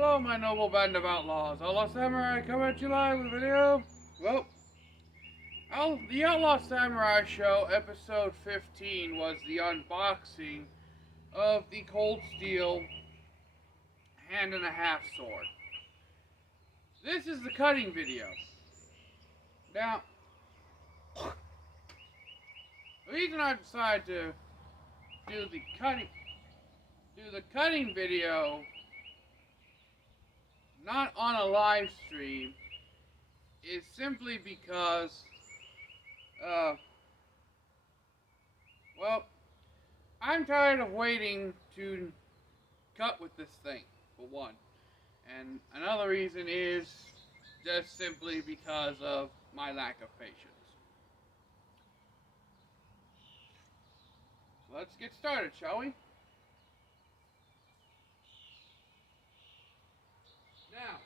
Hello, my noble band of outlaws. Outlaw Samurai coming at you live with a video. Well, the Outlaw Samurai Show, episode 15, was the unboxing of the Cold Steel hand and a half sword. This is the cutting video. Now, the reason I decided to do the cutting video not on a live stream is simply because, well, I'm tired of waiting to cut with this thing, for one. And another reason is just simply because of my lack of patience. Let's get started, shall we? Now,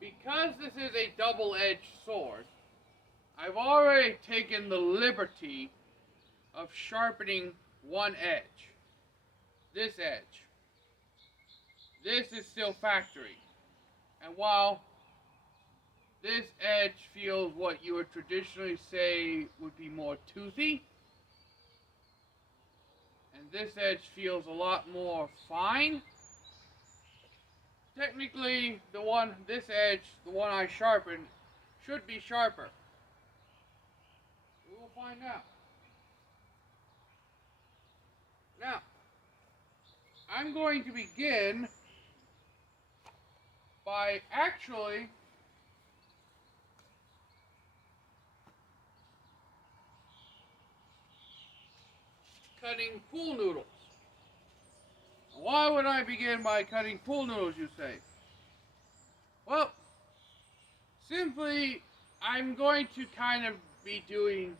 because this is a double-edged sword, I've already taken the liberty of sharpening one edge. This edge. This is still factory. And while this edge feels what you would traditionally say would be more toothy, and this edge feels a lot more fine, technically the one I sharpened, should be sharper. We will find out. Now, I'm going to begin by actually cutting pool noodles. Why would I begin by cutting pool noodles, you say? Well, simply, I'm going to kind of be doing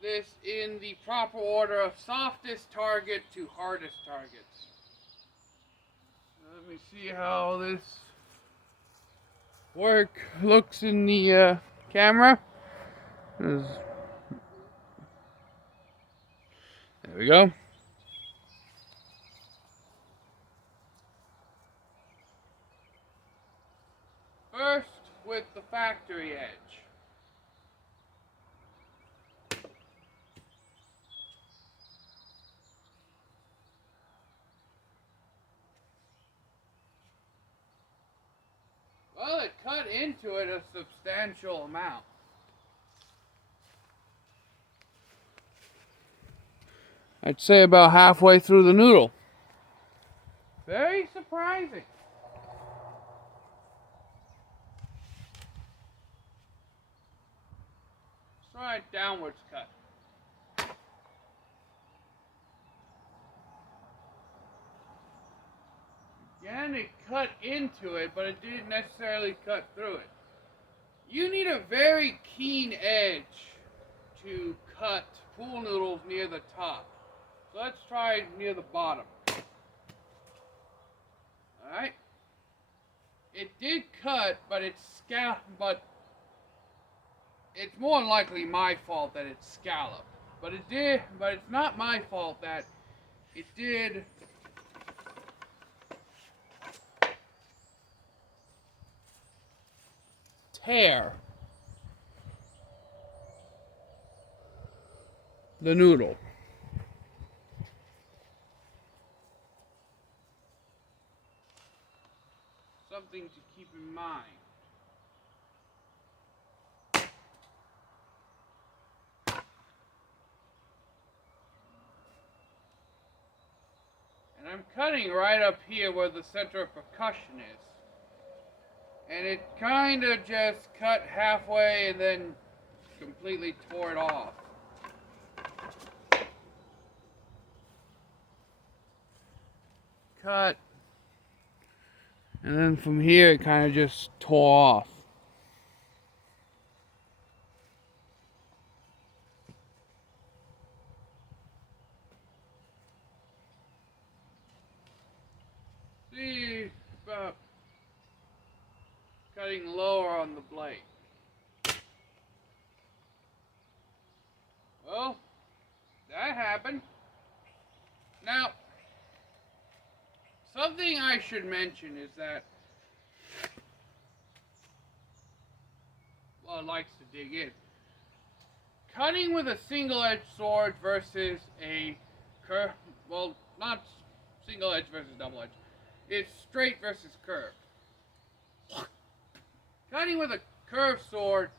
this in the proper order of softest target to hardest targets. Let me see how this looks in the camera. There we go. First, with the factory edge. Well, it cut into it a substantial amount. I'd say about halfway through the noodle. Very surprising. Let's try a downwards cut. Again, it cut into it, but it didn't necessarily cut through it. You need a very keen edge to cut pool noodles near the top. So let's try near the bottom. Alright? It did cut, but it's more than likely my fault that it's scalloped. But it's not my fault that it did tear the noodle. Something to keep in mind. And I'm cutting right up here where the center of percussion is. And it kind of just cut halfway and then completely tore it off. Cut. And then from here it kind of just tore off. See about cutting lower on the blade. Well, that happened. Now, I should mention is that, well, it likes to dig in. Cutting with a single-edged sword versus a curve, well, not single-edged versus double-edged. It's straight versus curved. Cutting with a curved sword,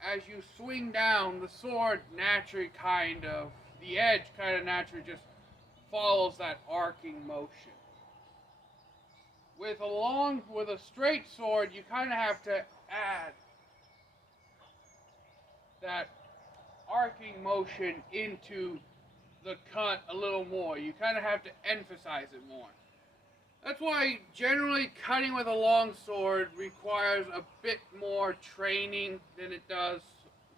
as you swing down, the sword naturally the edge kind of naturally just follows that arcing motion. With a straight sword, you kind of have to add that arcing motion into the cut a little more. You kind of have to emphasize it more. That's why generally cutting with a long sword requires a bit more training than it does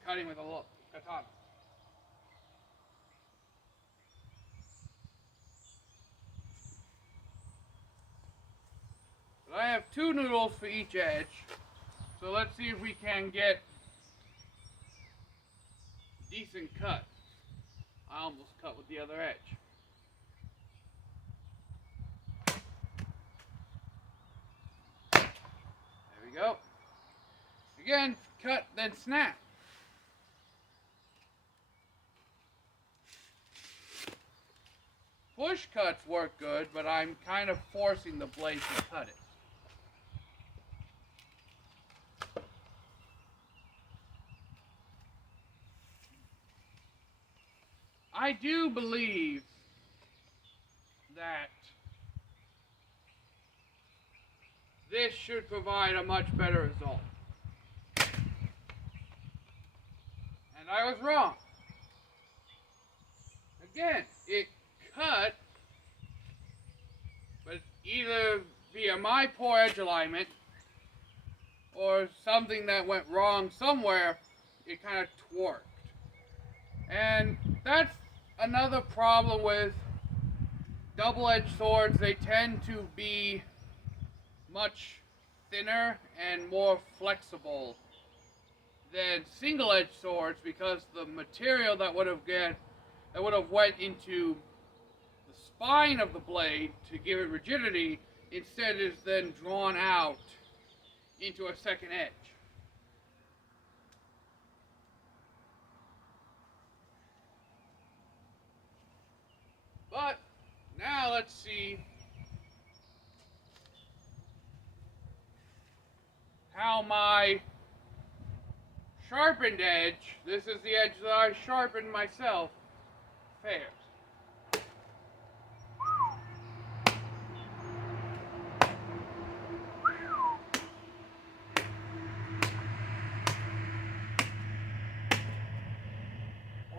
cutting with a katana. But I have 2 noodles for each edge, so let's see if we can get a decent cut. I almost cut with the other edge. There we go. Again, cut, then snap. Push cuts work good, but I'm kind of forcing the blade to cut it. I do believe that this should provide a much better result. And I was wrong. Again, it cut, but either via my poor edge alignment or something that went wrong somewhere, it kind of twerked. And that's another problem with double-edged swords. They tend to be much thinner and more flexible than single-edged swords because the material that would have went into the spine of the blade to give it rigidity instead is then drawn out into a second edge. But now let's see how my sharpened edge, this is the edge that I sharpened myself, fares.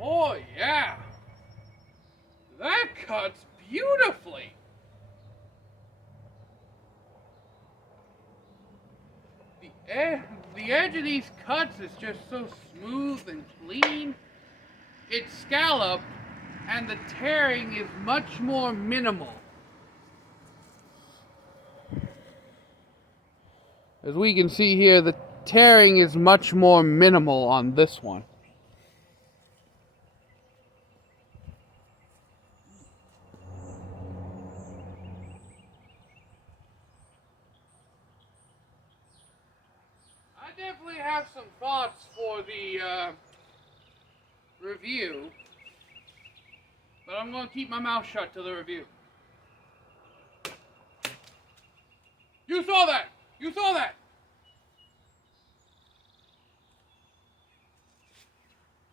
Oh yeah, that cuts beautifully. The edge of these cuts is just so smooth and clean. It's scalloped and the tearing is much more minimal. As we can see here, the tearing is much more minimal on this one. I definitely have some thoughts for the review, but I'm going to keep my mouth shut till the review. You saw that! You saw that!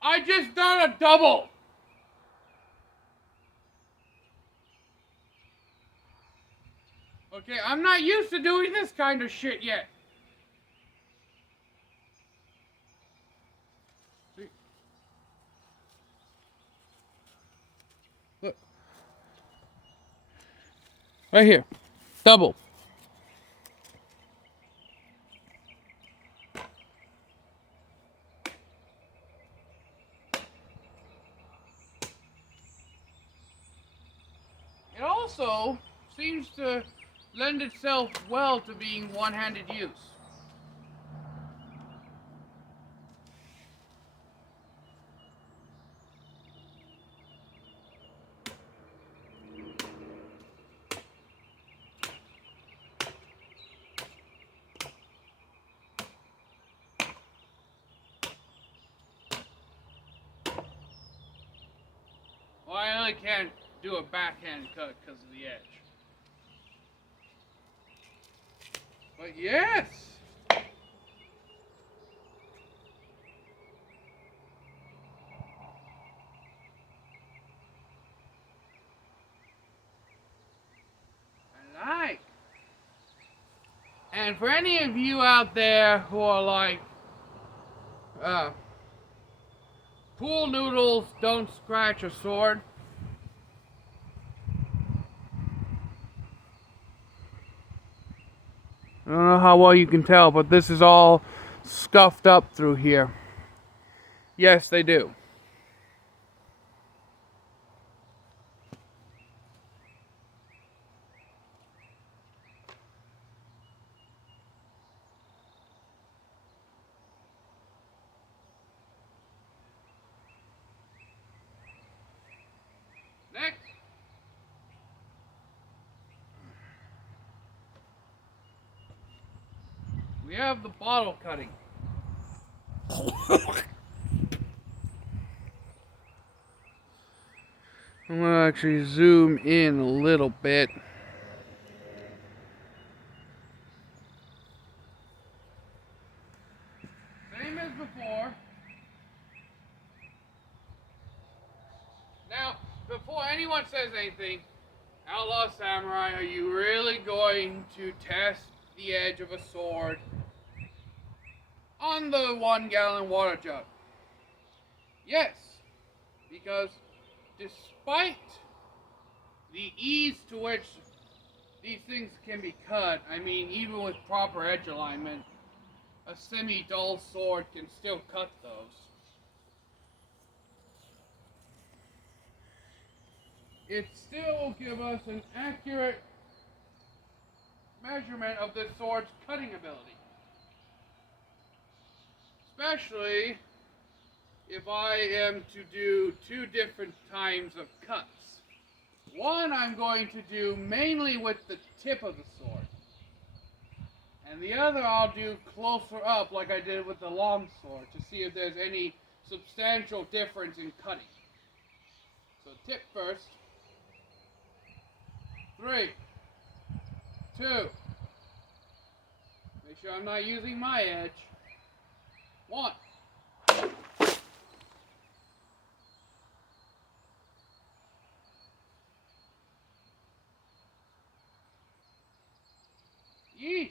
I just done a double! Okay, I'm not used to doing this kind of shit yet. See? Look. Right here. Double. It also seems to lend itself well to being one-handed use. really can't do a backhand cut because of the edge. But yes! I like. And for any of you out there who are like, pool noodles don't scratch a sword. I don't know how well you can tell, but this is all scuffed up through here. Yes, they do. Next. We have the bottle cutting. I'm going to actually zoom in a little bit. Same as before. Now, before anyone says anything, Outlaw Samurai, are you really going to test the edge of a sword on the 1-gallon water jug? Yes, because despite the ease to which these things can be cut, I mean, even with proper edge alignment, a semi-dull sword can still cut those. It still will give us an accurate measurement of this sword's cutting ability. Especially if I am to do 2 different times of cuts. One I'm going to do mainly with the tip of the sword. And the other I'll do closer up like I did with the long sword to see if there's any substantial difference in cutting. So tip first. 3, 2. Make sure I'm not using my edge. 1. Yeesh.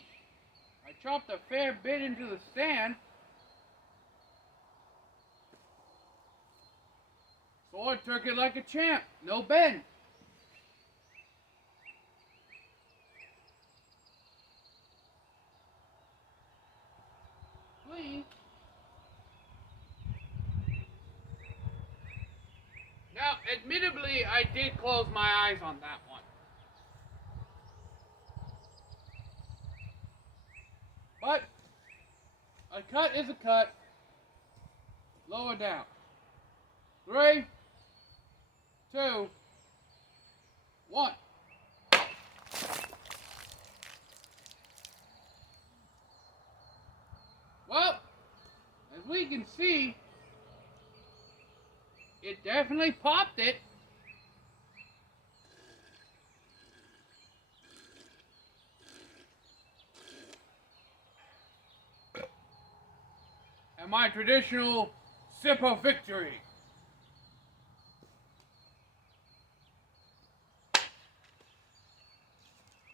I chopped a fair bit into the stand. Sword took it like a champ. No bend. Please. Now, admittedly, I did close my eyes on that one. But a cut is a cut. Lower down. 3, 2, 1. Well, as we can see, it definitely popped it. And my traditional sip of victory.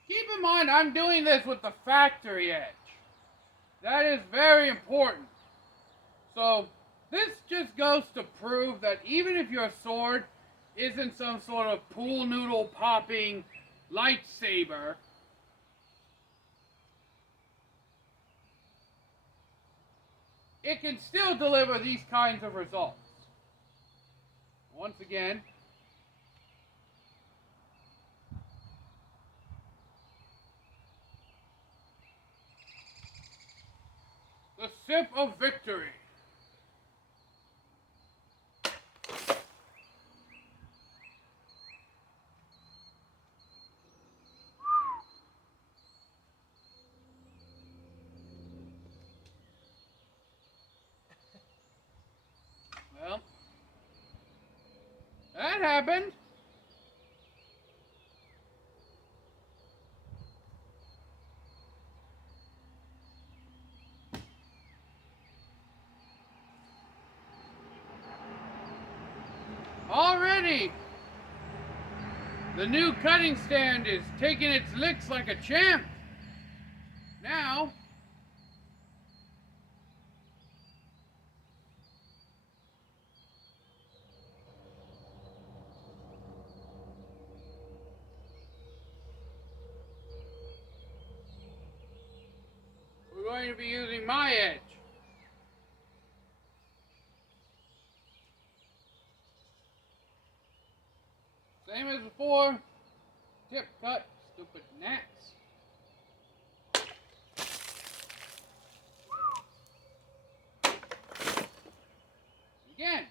Keep in mind, I'm doing this with the factory edge. That is very important. So, this just goes to prove that even if your sword isn't some sort of pool noodle popping lightsaber, it can still deliver these kinds of results. Once again, the sip of victory. Well, that happened. Already, the new cutting stand is taking its licks like a champ. Now, we're going to be using my edge. Same as before, tip cut, stupid gnats. Again.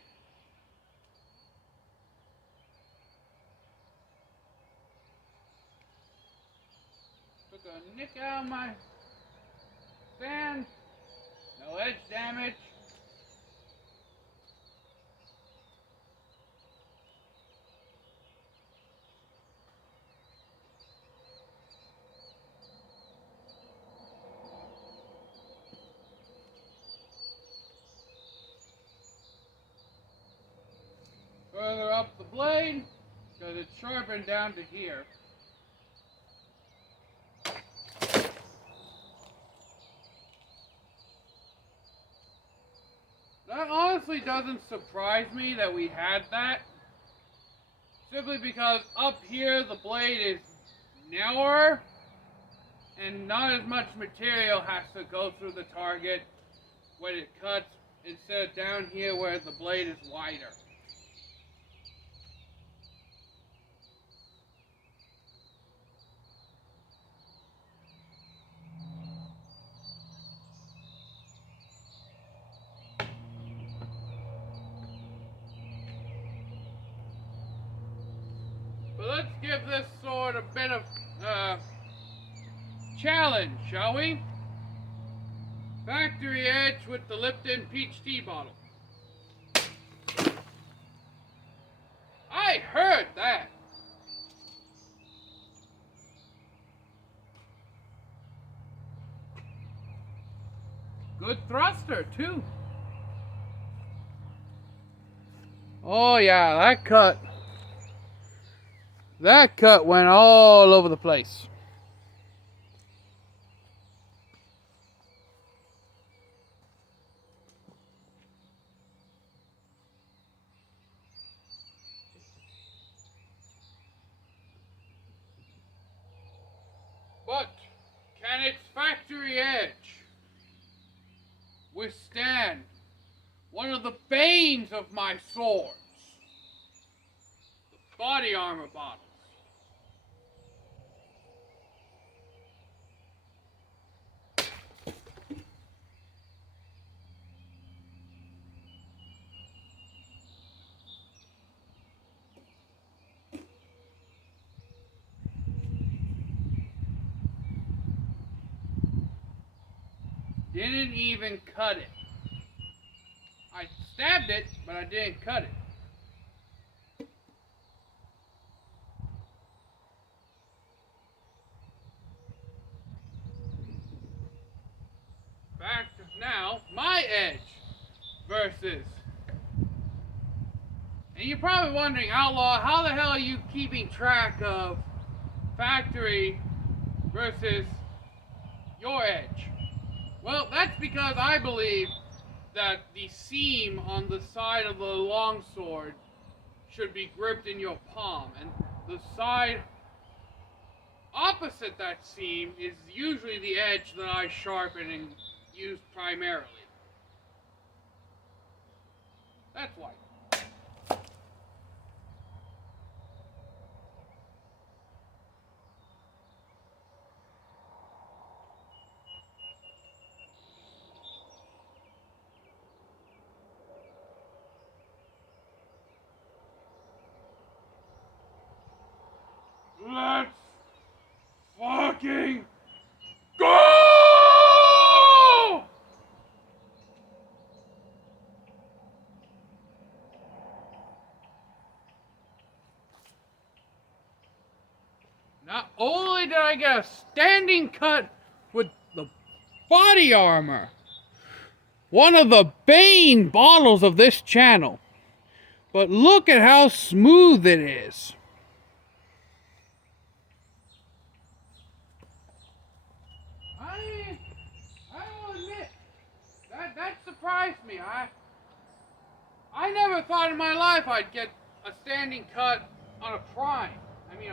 Took a nick out of my stand, no edge damage. Further up the blade, because it's sharpened down to here. That honestly doesn't surprise me that we had that. Simply because up here the blade is narrower and not as much material has to go through the target when it cuts instead of down here where the blade is wider. But let's give this sword a bit of challenge, shall we? Factory edge with the Lipton peach tea bottle. I heard that. Good thruster, too. Oh yeah, that cut went all over the place. But can its factory edge withstand one of the banes of my swords, the body armor bottles? Didn't even cut it. I stabbed it, but I didn't cut it. Back to now, my edge versus. And you're probably wondering, Outlaw, how the hell are you keeping track of factory versus your edge? Well, that's because I believe that the seam on the side of the longsword should be gripped in your palm, and the side opposite that seam is usually the edge that I sharpen and use primarily. That's why. Let's fucking go! Not only did I get a standing cut with the body armor, one of the bane bottles of this channel, But look at how smooth it is. I will admit that surprised me. I never thought in my life I'd get a standing cut on a prime. I mean,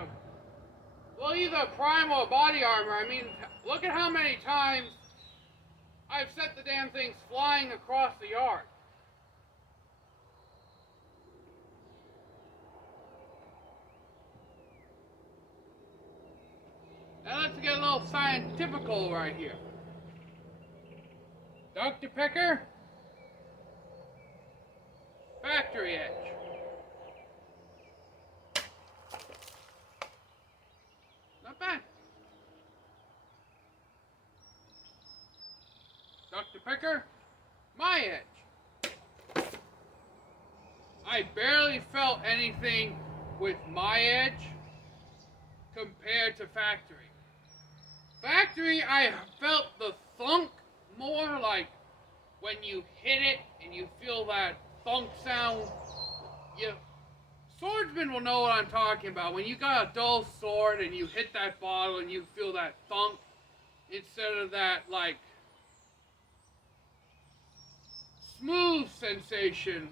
well, either a prime or a body armor. I mean, look at how many times I've set the damn things flying across the yard. Now let's get a little scientifical right here. Dr. Pecker, factory edge. Not bad. Dr. Pecker, my edge. I barely felt anything with my edge compared to factory. Factory, I felt the thunk more, like when you hit it and you feel that thunk sound. Swordsmen will know what I'm talking about. When you got a dull sword and you hit that bottle and you feel that thunk instead of that, like, smooth sensation,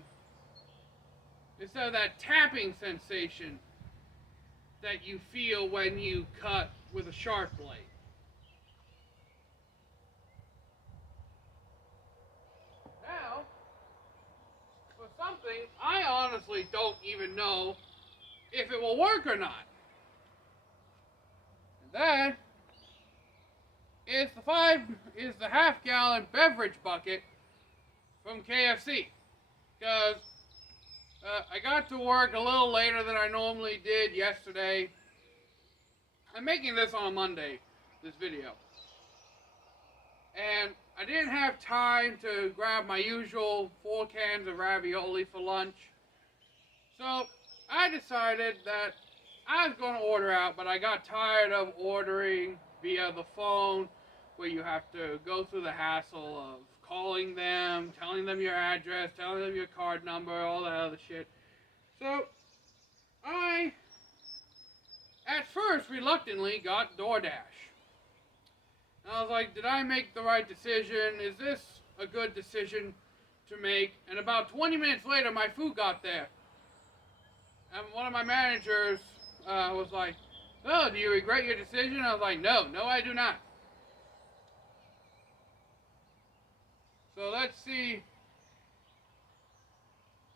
instead of that tapping sensation that you feel when you cut with a sharp blade. Now, for something I honestly don't even know if it will work or not. And that is the half-gallon beverage bucket from KFC. Because I got to work a little later than I normally did yesterday. I'm making this on a Monday, this video. And I didn't have time to grab my usual 4 cans of ravioli for lunch. So I decided that I was going to order out, but I got tired of ordering via the phone, where you have to go through the hassle of calling them, telling them your address, telling them your card number, all that other shit. So I, at first, reluctantly got DoorDash. And I was like, did I make the right decision? Is this a good decision to make? And about 20 minutes later, my food got there. And one of my managers was like, oh, do you regret your decision? I was like, no, I do not. So let's see.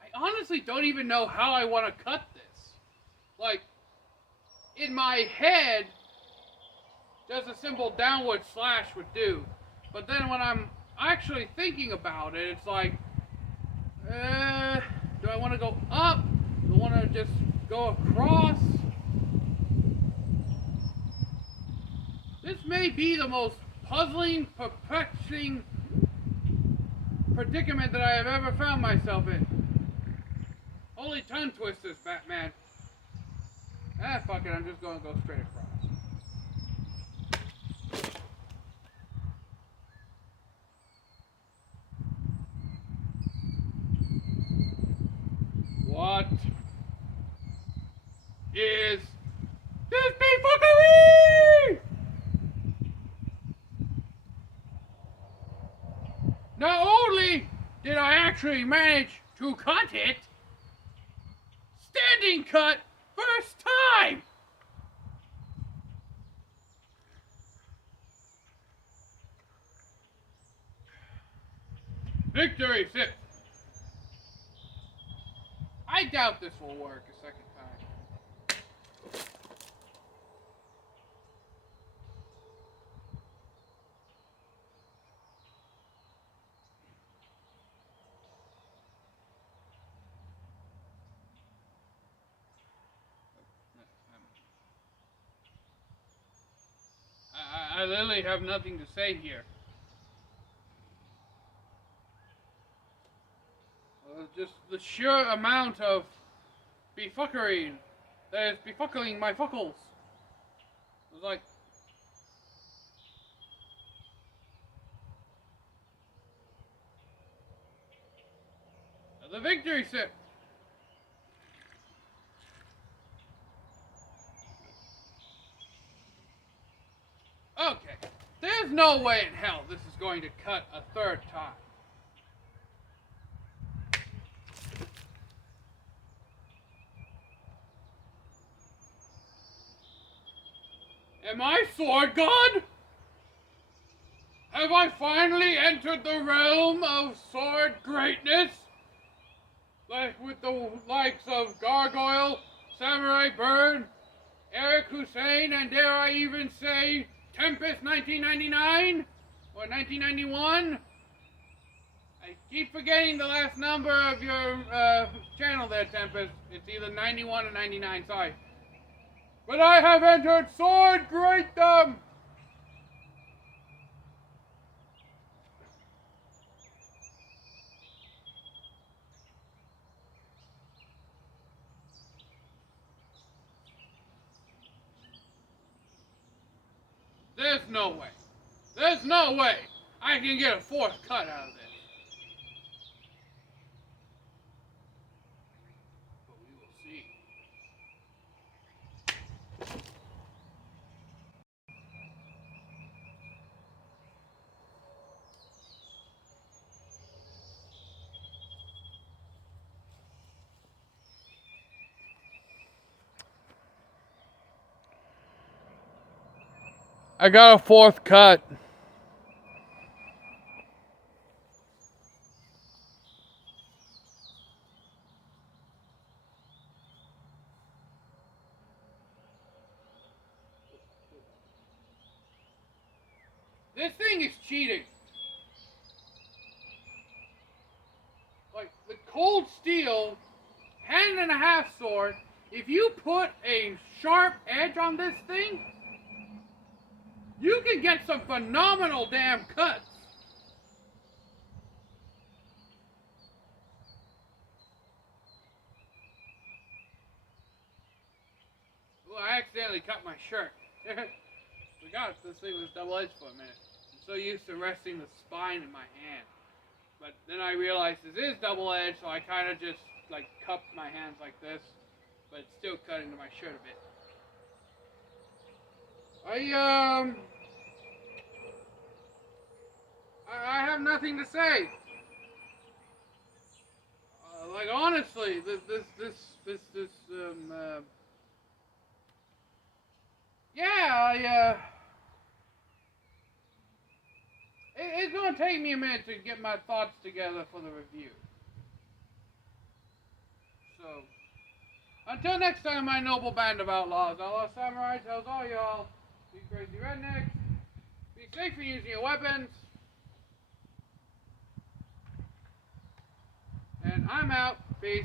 I honestly don't even know how I want to cut this. Like, in my head, just a simple downward slash would do. But then when I'm actually thinking about it, it's like, do I want to go up? Do I want to just go across? This may be the most puzzling, perplexing predicament that I have ever found myself in. Holy tongue twisters, Batman. Fuck it, I'm just going to go straight across. What is this fuckery? Not only did I actually manage to cut it, standing cut first time. Victory sip. I doubt this will work a second time. I literally have nothing to say here. Just the sheer amount of befuckery that is befuckling my fuckles. It's like, the victory sip. There's no way in hell this is going to cut a third time. Am I Sword God? Have I finally entered the realm of sword greatness? Like with the likes of Gargoyle, Samurai Bird, Eric Hussein, and dare I even say Tempest 1999 or 1991? I keep forgetting the last number of your channel there, Tempest. It's either 91 or 99, sorry. But I have entered sword greatdom! There's no way. There's no way I can get a fourth cut out of this. But we will see. I got a fourth cut. This thing is cheating. Like, the cold steel, hand and a half sword, if you put a sharp edge on this thing, you can get some phenomenal damn cuts. Ooh, I accidentally cut my shirt. Forgot this thing was double-edged for a minute. I'm so used to resting the spine in my hand. But then I realized this is double-edged, so I kind of just like cup my hands like this. But it's still cut into my shirt a bit. I have nothing to say. Like honestly, yeah, it's gonna take me a minute to get my thoughts together for the review. So, until next time, my noble band of outlaws, outlaw samurai tells all y'all, be crazy rednecks, be safe in using your weapons, and I'm out. Peace.